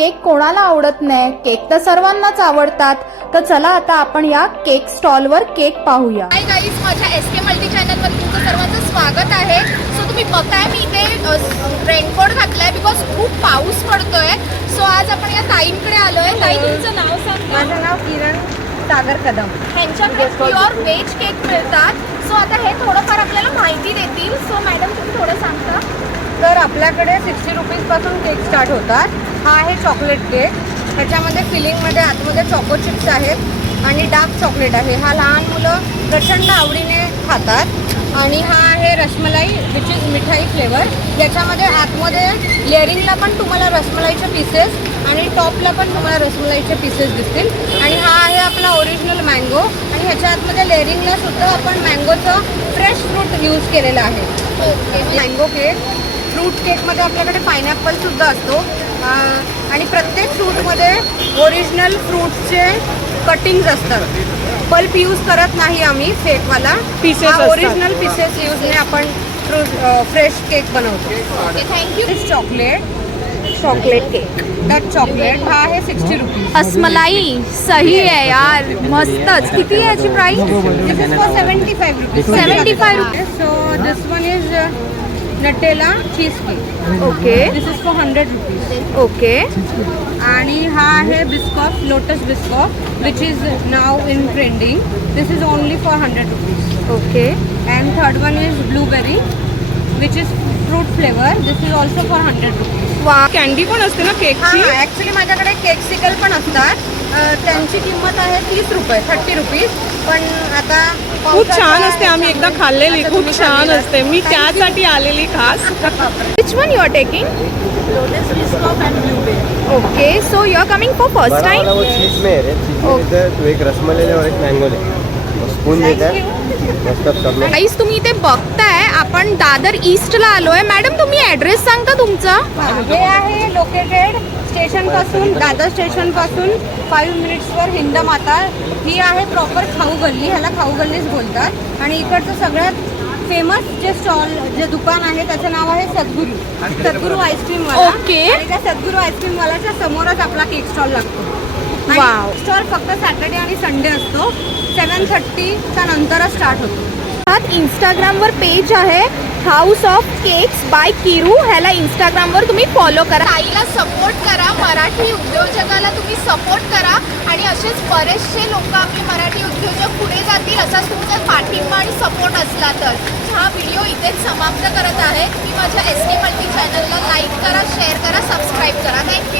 Cake कोणाला आवडत नाही, केक तर सर्वांनाच आवडतात. तर चला आता आपण या केक स्टॉलवर केक पाहूया. हाय गाईज, माझ्या SK मल्टी चॅनलवर तुमचं सर्वांचं स्वागत आहे. सो तुम्ही बघताय मी इथे रेनकोट घातलाय बिकॉज खूप पाऊस पडतोय. सो आज आपण या ताईंकडे आलोय. ताई, तुमचं नाव सांगा. माझं नाव किरण सागर कदम. ह्यांच्याकडे प्युअर व्हेज केक मिळतात. सो आता हे थोडंफार आपल्याला माहिती देतील. सो मॅडम, तुम्ही थोडं सांगता. तर आपल्याकडे 60 रुपीजपासून केक स्टार्ट होतात. हा आहे चॉकलेट केक. ह्याच्यामध्ये फिलिंगमध्ये आतमध्ये चॉको चिप्स आहेत आणि डार्क चॉकलेट आहे. हा लहान मुलं प्रचंड आवडीने खातात. आणि हा आहे rasmalai which is Mithai flavour. याच्यामध्ये आतमध्ये लेअरिंगला पण तुम्हाला रसमलाईचे पीसेस आणि टॉपला पण तुम्हाला रसमलाईचे पीसेस दिसतील. आणि हा आहे आपला ओरिजिनल मँगो. आणि ह्याच्या आतमध्ये लेअरिंगला सुद्धा आपण मँगोचं फ्रेश फ्रूट यूज केलेलं आहे. Mango cake. फ्रूट केकमध्ये आपल्याकडे पायनॅपलसुद्धा असतो. आणि प्रत्येक फ्रूटमध्ये ओरिजिनल फ्रूटचे कटिंग्ज असतात. पल्प यूज करत नाही आम्ही फेकवाला. पीसेस ओरिजिनल पीसेस यूजने आपण फ्रेश केक बनवतो. Okay, thank you. Chocolate cake. Dutch chocolate. हा आहे 60 रुपीज. असमलाई सही आहे यार, मस्तच. किती आहे याची price? This is for 75 rupees. 75 rupees. So this one is Nutella cheese cake. Okay this is for 100 rupees. Okay. आणि हा आहे Biscoff, Lotus Biscoff which is now in trending. This is only for 100 rupees. Okay. And third one is blueberry which is fruit flavour. This is also for 100 rupees. वा, candy पण असते ना हां, केकची. Actually माझ्याकडे केकसिकल पण असतात. त्यांची किंमत आहे 30 रुपये, 30 रुपीज. पण आता खूप छान असते. आम्ही एकदा खाल्लेली, खूप छान असते. मी त्यासाठी आलेली खास. which one you are taking? Lotus Biscoff and blueberry. Okay, so you are coming for first बड़ा वाला time? वो चीज में है रे, चीज में देता है, तो एक रसमलाई ले और एक मैंगो ले, स्पून देता है मस्त सब में. गाईस, तुम्ही इथे बघताय आपण दादर ईस्टला आलोय. मॅडम, तुम्ही ॲड्रेस सांगता तुमचा? हे आहे लोकेटेड स्टेशनपासून, दादर स्टेशनपासून 5 मिनिट्सवर हिंदमाता. ही आहे प्रॉपर खाऊ गल्ली. ह्याला खाऊ गल्लीच बोलतात. आणि इकडचं सगळ्यात फेमस जे स्टॉल, जे दुकान आहे त्याचं नाव आहे सद्गुरू आईस्क्रीमवाला. ओके. आणि त्या सद्गुरू आईस्क्रीमवालाच्या समोरच आपला केक स्टॉल लागतो. वाव. स्टॉल फक्त सॅटर्डे आणि संडे असतो. 7:30च्या नंतरच स्टार्ट होतो. इंस्टाग्रामवर पेज आहे house of cakes bye Kiru. ह्याला इंस्टाग्रामवर तुम्ही फॉलो करा. ताईला सपोर्ट करा. मराठी उद्योजकाला तुम्ही सपोर्ट करा. आणि असेच बरेचसे लोक आपले मराठी उद्योजक पुढे जातील असाच तुमचा पाठिंबा आणि सपोर्ट असला तर. हा व्हिडिओ इथेच समाप्त करत आहे. तुम्ही माझ्या SK मल्टी चॅनलला लाईक करा, शेअर करा, सबस्क्राईब करा. थँक्यू.